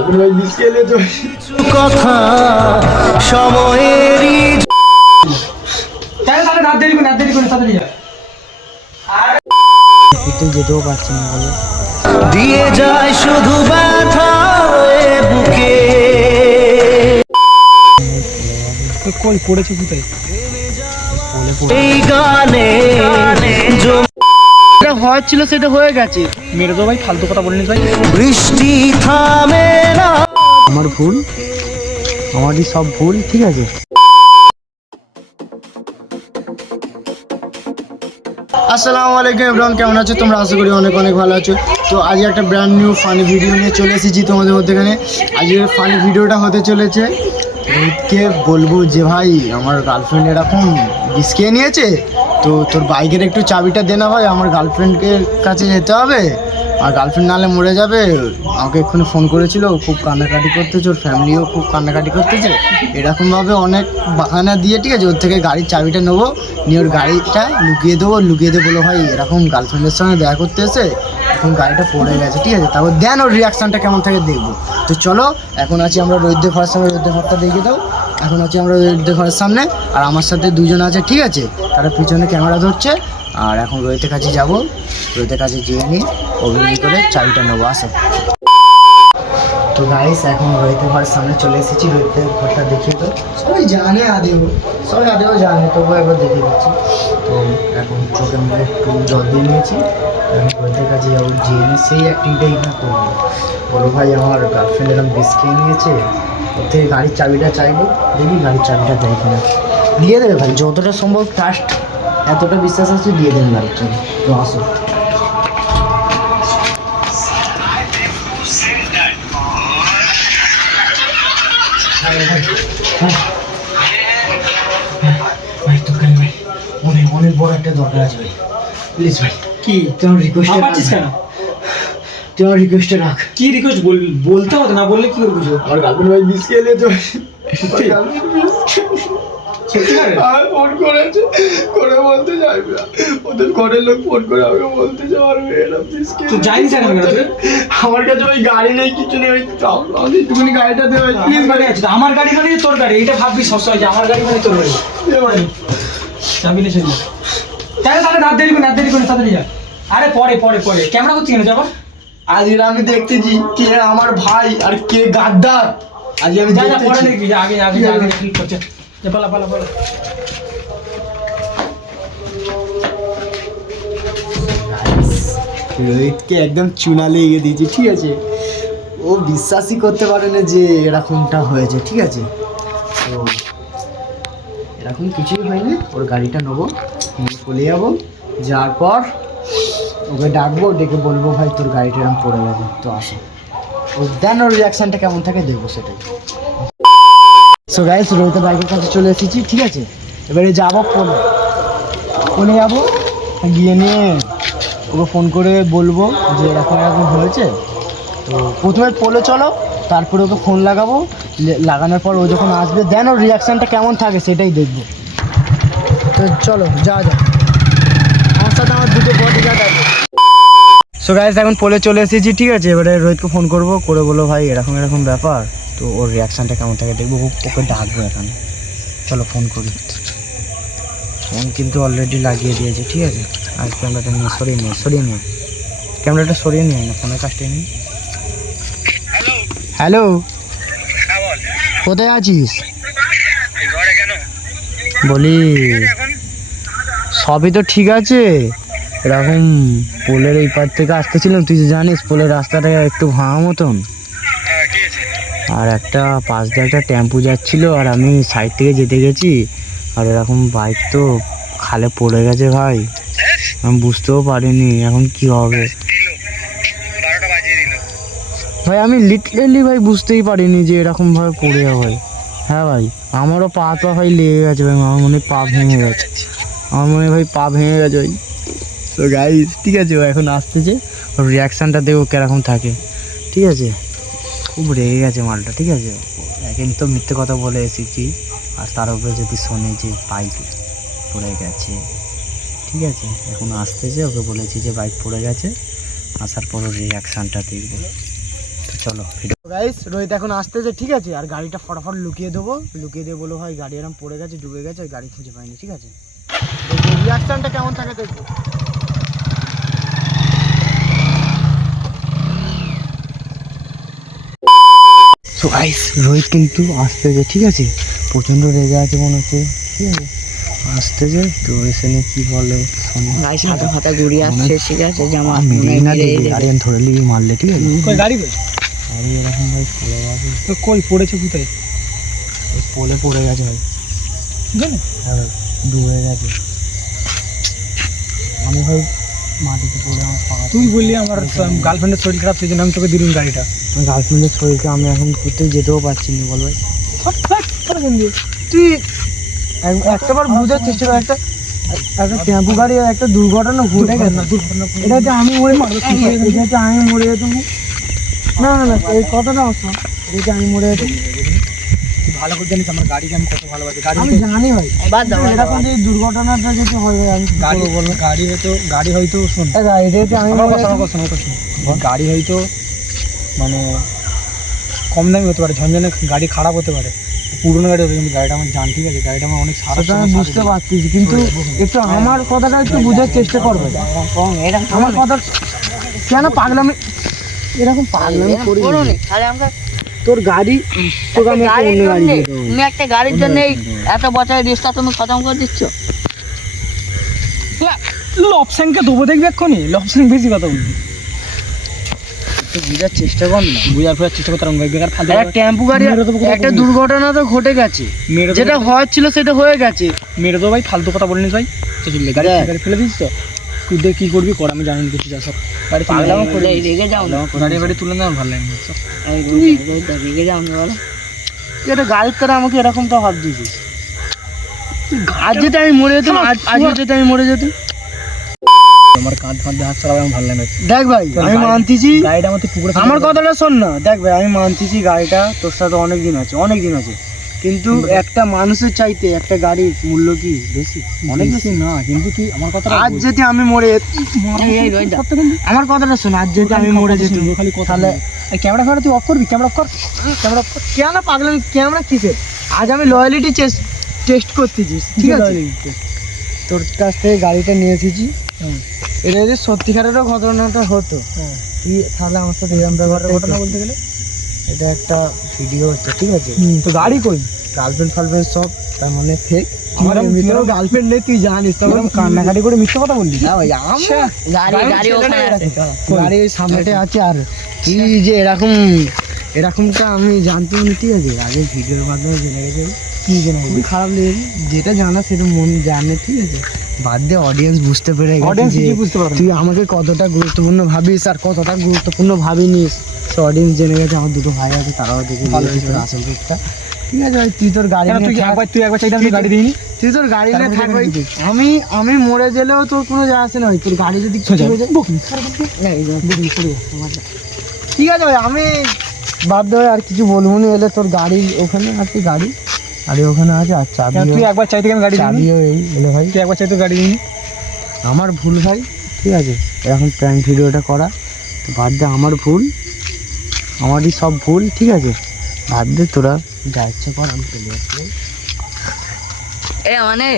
Girlfriend ভাই মিসকে এলে তো কথা সময়েরই তাহলে তাহলে রাত দেরি করে তাড়াতাড়ি যা। একটু যেতেও পারছি না বলে দিয়ে যায় শুধু ব্যথা হয়ে বুকে। কই পড়েছে কোথায়? এই গানে যেটা হওয়ার ছিল সেটা হয়ে গেছে। মেরে তো ভাই ফালতু কথা বলিনি ভাই। বৃষ্টি থামে না। আমার ভুল, আমারই সব ভুল, ঠিক আছে। আসসালামু আলাইকুম এভরিওয়ান, কেমন আছো তোমরা? আশা করি অনেক অনেক ভালো আছো। তো আজ একটা ব্র্যান্ড নিউ ফানি ভিডিও নিয়ে চলে এসেছি তোমাদের মধ্যেখানে। আজকের ফানি ভিডিওটা হতে চলেছে রোহিতকে বলবো যে ভাই আমার গার্লফ্রেন্ড এরকম বিস্কে নিয়েছে, তো তোর বাইকের একটু চাবিটা দে না ভাই, আমার গার্লফ্রেন্ডকে কাছে যেতে হবে, আর গার্লফ্রেন্ড নাহলে মরে যাবে। আমাকে এক্ষুনি ফোন করেছিল, খুব কান্নাকাটি করতেছে, ওর ফ্যামিলিও খুব কান্নাকাটি করতেছে। এরকমভাবে অনেক বাহানা দিয়ে, ঠিক আছে, ওর থেকে গাড়ির চাবিটা নেবো, নিয়ে ওর গাড়িটা লুকিয়ে দিয়ে বলো ভাই এরকম গার্লফ্রেন্ডের সঙ্গে দেখা করতে এসে এখন গাড়িটা পড়ে গেছে, ঠিক আছে। তারপর দেন ওর রিয়াকশানটা কেমন থাকে দেখবো। তো চলো, এখন আছি আমরা রোহিতদের ঘরের সামনে, রোহিতদের ঘরটা দেখিয়ে দাও। এখন আছি আমরা রোহিতদের ঘরের সামনে, আর আমার সাথে দুজন আছে, ঠিক আছে, তারা পিছনে ক্যামেরা ধরছে। আর এখন রোহিতের কাছে যাবো, রোহিতের কাছে যেয়ে নিই, অভিনয় করে চাবিটা নেবো, আসো। তো গাইস এখন রোহিতের ঘরের সামনে চলে এসেছি, রোহিতের ঘরটা দেখিয়ে দাও। সবাই জানে আদেও জানে, তবুও একবার দেখিয়ে দিচ্ছি। তো এখন চোখে মুখে একটু জল দিয়ে নিয়েছি, এখন রোহিতের কাছে যাবো, যেয়ে নিয়ে সেই অ্যাক্টিংটাই এখানে করবো। বলো ভাই আমার গার্লফ্রেন্ড এরকম বিষ খেয়ে নিয়েছে, ওর থেকে গাড়ির চাবিটা চাইবো, দেখি গাড়ির চাবিটা দেয় কিনা। দিয়ে দেবে ভাই, যতটা সম্ভব ট্রাস্ট, এতটা বিশ্বাস আছে, দিয়ে দেবেন গাড়ির চাবি। তো আসো। ভাই দরকার ভাই, অনেক অনেক বড় একটা দরকার আছে ভাই, প্লিজ ভাই। কি তোমার রিকোয়েস্ট পাচ্ছিস কেন? তোমার রিকোয়েস্টে রাখ। কি রিকোয়েস্ট বলতে হবে, না বললে কি করে বুঝবো? আমার গার্লফ্রেন্ড ভাই মিস খেলে তো সত্যিকারে? আর ফোন করেছে, করে বলতে চাইবে না, ওদের ঘরের লোক ফোন করে আমাকে বলতে চাই আর এরকম মিস তো জানিস কেন তুই? আমার কাছে ওই গাড়ি নেই, কিছু নেই, ওই একটুখানি গাড়িটা দে ভাই, প্লিজ আমার ভাই। গাড়ি আছে তো, আমার গাড়ি মানে তোর গাড়ি, এটা ভাববি সবসময় যে আমার গাড়ি মানে তোর গাড়ি। দে ভাই। চাবি নেই সেদিন। তাহলে রাত দেরি করে তাড়াতাড়ি যা। আরে পরে ক্যামেরা করছি কেন যাবো? আজ এরা আমি দেখতেছি কে আমার ভাই আর কে গাদ্দার। আজ আমি যা পরে দেখতেছি। দেখবি, আগে ক্লিক করছে। যে পালা রোহিতকে একদম চুনা লেগে দিয়েছি, ঠিক আছে। ও বিশ্বাসই করতে পারে না যে এরকমটা হয়েছে, ঠিক আছে। তো এরকম কিছুই হয়নি, ওর গাড়িটা নেবো, নিয়ে চলে যাবো, যাওয়ার পর ওকে ডাকবো, ডেকে বলবো ভাই তোর গাড়িটা এরকম পড়ে গেছে, তো আসো। ও দেন ওর রিয়াকশানটা কেমন থাকে দেখবো, সেটাই। সো গাইস রোহিতের বাইকের কাছে চলে এসেছি, ঠিক আছে। এবারে যাবো ফোনে যাবো, গিয়ে নিয়ে ওকে ফোন করে বলবো যে এরকম হয়েছে। তো প্রথমে পোলে চলো, তারপরে ওকে ফোন লাগাবো, লাগানোর পর ও যখন আসবে দেন ওর রিয়াকশানটা কেমন থাকে সেটাই দেখবো। তো চলো যাওয়া যাক, আমার সাথে আমার দুটো বডিগার্ড আছে। সো গাইস এখন পোলে চলে এসেছি, ঠিক আছে। এবারে রোহিতকে ফোন করবো, করে বলো ভাই এরকম ব্যাপার, তো ওর রিয়াকশানটা কেমন থাকে দেখবো, ওকে ডাকবো এখানে। চলো ফোন করি। ফোন কিন্তু অলরেডি লাগিয়ে দিয়েছে, ঠিক আছে। আর ক্যামেরাটা নিয়ে সরিয়ে নিয়ে ক্যামেরাটা সরিয়ে নিয়ে না, ফোনের কাজটা নিই। হ্যালো, কোথায় আছিস? বলি সবই তো ঠিক আছে, এরকম পোলের এই পার থেকে আসতেছিলাম, তুই জানিস পোলের রাস্তাটা একটু ভাঙা মতন, আর একটা পাশ দিয়ে একটা টেম্পু যাচ্ছিল, আর আমি সাইড থেকে যেতে গেছি, আর এরকম বাইক তো খালে পড়ে গেছে ভাই, আমি বুঝতেও পারিনি এখন কি হবে ভাই। আমি লিটারেলি ভাই বুঝতেই পারিনি যে এরকমভাবে পড়ে যাবে ভাই। হ্যাঁ ভাই, আমারও পা ভাই লেগে গেছে ভাই, আমার মনে হয় পা ভেঙে গেছে, ভাই পা ভেঙে গেছে ভাই। তো গাইস ঠিক আছে, ও এখন আসতেছে, ওর রিয়াকশানটা দেখো কীরকম থাকে, ঠিক আছে। খুব রেগে গেছে মালটা, ঠিক আছে। এখন তো মিথ্যে কথা বলে এসেছি, আর তার উপরে যদি শোনে যে বাইক পড়ে গেছে, ঠিক আছে। এখন আসতেছে, ওকে বলেছি যে বাইক পড়ে গেছে, আসার পর রিয়াকশানটা দেখবো। তো চলো গাইস রোহিত এখন আসতেছে, ঠিক আছে, আর গাড়িটা ফটাফট লুকিয়ে দেবো, লুকিয়ে দিয়ে বলো ভাই গাড়ি এরকম পড়ে গেছে, ডুবে গেছে, ওই গাড়ি খুঁজে পাইনি, ঠিক আছে, রিয়াকশনটা কেমন থাকে দেখবো। সো গাইস রোহিত কিন্তু আসতেছে, ঠিক আছে, প্রচণ্ড রেগে আছে মনে হচ্ছে, ঠিক আছে, আসতেছে তো এসে নিয়ে কি বলে শোনো। গাইস হাতে হাতে ঘুরিয়ে আসছে, ঠিক আছে, জামা মেরে না দেখি, আরে ধরে নিয়ে মারলে, ঠিক আছে, কই গাড়ি কই? আরে এরকম ভাই পড়ে গেছে, তো কই পড়েছে কোথায়? ওই পোলে পড়ে গেছে ভাই, জানো হ্যাঁ ভাই ডুবে গেছে, আমি ভাই মাটিতে পড়ে আমার পা, তুই বললি আমার গার্লফ্রেন্ডের শরীর খারাপ, সেই জন্য আমি তোকে দিলুম গাড়িটা। গার্লফ্রেন্ডের শরীরকে আমি এখন কোথাও যেতেও পারছি না, বল ভাই তুই একটাবার বোঝার চেষ্টা কর, একটা একটা টেম্পু গাড়ি একটা দুর্ঘটনা ঘটে গেছে, এটা হচ্ছে আমি মরে এটা হচ্ছে আমি মরে যেতাম, না না না এই কথাটা শোন, এটা আমি মরে যেতাম, তুই ভালো করে জানিস আমার গাড়িকে আমি কত ভালোবাসি। গাড়ি আমি জানি ভাই, বাদ দাও, বাদ দাও। এরকম যে দুর্ঘটনাটা যদি হয় আমি কি গাড়ি করবো বলো? গাড়ি হয়তো শোন, এটা হচ্ছে আমি আমার মরে কথা যেতাম। আমার কথা শোন, গাড়ি হয়তো মানে কম দামি হতে পারে, ঝনঝনে গাড়ি খারাপ হতে পারে, পুরোনো গাড়ি হতে, কিন্তু গাড়িটা আমার জান, ঠিক আছে, গাড়িটা আমার অনেক সারা সেটা আমি বুঝতে পারছি, কিন্তু একটু আমার কথাটা একটু বোঝার চেষ্টা করবে, আমার কথা কেন পাগলামি এরকম পাগলামি করি, করোনি তাহলে আমরা তোর গাড়ি তোকে আমি একটা গাড়ির অন্য গাড়ি জন্য দিয়ে দেবো। তুমি একটা গাড়ির জন্য এত বছরের রেস্টটা তুমি খতম করে দিচ্ছ। লপসাংকে দেবো, দেখবি এক্ষুনি লপসাং বেশি কথা বলবি, একটু বোঝার চেষ্টা কর না, বুঝার ফেরার চেষ্টা করতাম, বেকার ফালতু একটা টেম্পু গাড়ি মেরে দেবো কোথাও একটা বলিস। দুর্ঘটনা তো ঘটে গেছে, মেরে যেটা হওয়ার ছিল সেটা হয়ে গেছে, মেরে দেবো ভাই, ফালতু কথা বলিনি ভাই, চল গাড়ি দেখ। গাড়ি ফেলে দিস তো, তুই দেখ কি করবি কর, আমি জানি না কিছু, যা সব গাড়ি পাগলামো করে রেগে যাও না, গাড়ি বাড়ি তুলে না ভালো লাগে না, সব। রেগে যাও না বলো। তুই একটা গাড়ির তারা আমাকে এরকম তো ভাব দিয়েছিস, আজ যেটা আমি মরে যেতাম, আজ যেটা আমি মরে যেতাম, আমার কাঁধ ফাঁধে হাত চালাবে আমার ভালো লাগে না। দেখ ভাই আমি মানতেছি, গাড়িটা আমার তুই পুকুরে আমার কথাটা শোন না, দেখ ভাই আমি মানতেছি গাড়িটা তোর সাথে অনেক দিন আছে, কিন্তু একটা মানুষের চাইতে একটা গাড়ির মূল্য কি বেশি? অনেক বেশি না, কিন্তু তুই আমার কথা আজ যেতে আমি মরে আমার কথাটা শোন, আজ যেতে আমি মরে যেতাম, খালি কথা তাহলে ক্যামেরা ফ্যামেরা তুই অফ করবি, ক্যামেরা অফ কর, ক্যামেরা অফ কর, কেন পাগলাম, ক্যামেরা কিসের? আজ আমি লয়ালিটি টেস্ট করতেছিস, ঠিক আছে, তোর কাছ থেকে গাড়িটা নিয়ে এসেছি, এটা যদি সত্যিকারেরও ঘটনাটা হতো তুই তাহলে আমার সাথে এরকম ব্যাপারটা ঘটনা বলতে গেলে এটা একটা ভিডিও হচ্ছে, ঠিক আছে, তো গাড়ি কই গার্লফ্রেন্ড ফার্লফ্রেন্ড সব তার মানে ফেক, আমার কিরম- এমনিতেও কিরম- গার্লফ্রেন্ড নেই তুই জানিস, তখন তখন কান্নাকাটি করে মিথ্যে কথা বললি, না ভাই গাড়ি ওখানে আছে। গাড়ি ওই সামনেতে আছে, আর তুই যে এরকমটা আমি জানতাম না, ঠিক আছে, আগে ভিডিওর মাধ্যমে জেনে গেছে, কি জেনে খুবই খারাপ লেগেছে, যেটা জানা সেটা মন জানে, ঠিক আছে, বাদ দিয়ে অডিয়েন্স বুঝতে পেরে গেছে Audience যে কি বুঝতে পারবে না? তুই আমাকে কতটা গুরুত্বপূর্ণ ভাবিস আর কতটা গুরুত্বপূর্ণ ভাবিনিস, সো অডিয়েন্স জেনে গেছে, আমার দুটো ভাই আছে তারাও দেখে ভালো বলেছে তোর হয়েছে। আসল রূপটা, ঠিক আছে ভাই, তুই তোর গাড়ি কেন তুই নিয়ে থাক, একবার চাইতাম তুই গাড়ি দিইনি, তুই তোর গাড়ি নিয়ে তারপরে থাক ভাই, কেন দিবি? আমি মরে গেলেও তোর কোনো যায় আসে না ভাই, তোর গাড়ি যদি কিছু হয়ে যায় না, এই যে বুকিং করে দে, আমারটা। ঠিক আছে ভাই, আমি বাধ্য হয়ে আর কিছু বলবো না, এলে তোর গাড়ি ওখানে আছে, গাড়ি ওখানে আছে, আর কেন তুই একবার চাইতে আমি গাড়ি দিইনি, চাবিও এই এলে ভাই, তুই একবার চাইতে গাড়ি দিইনি, আমার ভুল ভাই, ঠিক আছে, এখন প্র্যাঙ্ক ভিডিওটা করা তো বাদ দে, আমার ভুল, আমারই সব ভুল, ঠিক আছে, বাদ দে, তোরা যা ইচ্ছা কর, আমি চলে যাচ্ছি। এ মানে